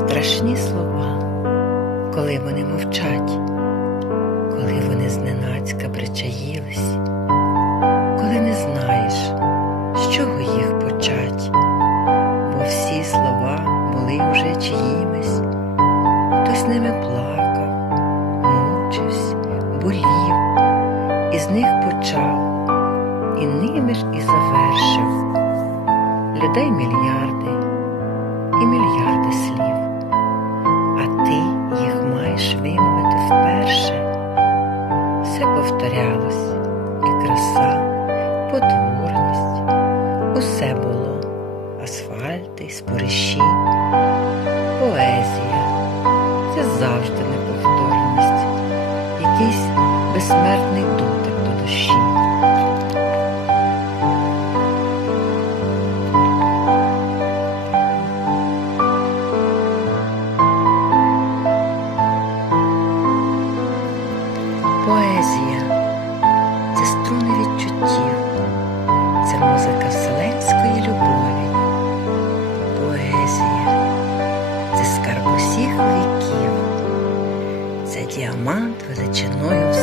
страшні слова, коли вони мовчать, коли вони зненацька причаїлись, коли не знаєш, з чого їх почать, бо всі слова були уже чиїмись, хтось ними плакав, мучився, болів, і з них почав, і ними ж і завершив. Людей мільярди і мільярди слів, вперше. Все повторялось, і краса, потворність, усе було, асфальти, спориші, поезія. Це завжди неповторність, якийсь безсмертний дотик до душі. Поезія. Це струни відчуттів, це музика вселенської любові. Поезія. Це скарб усіх віків, це діамант величиною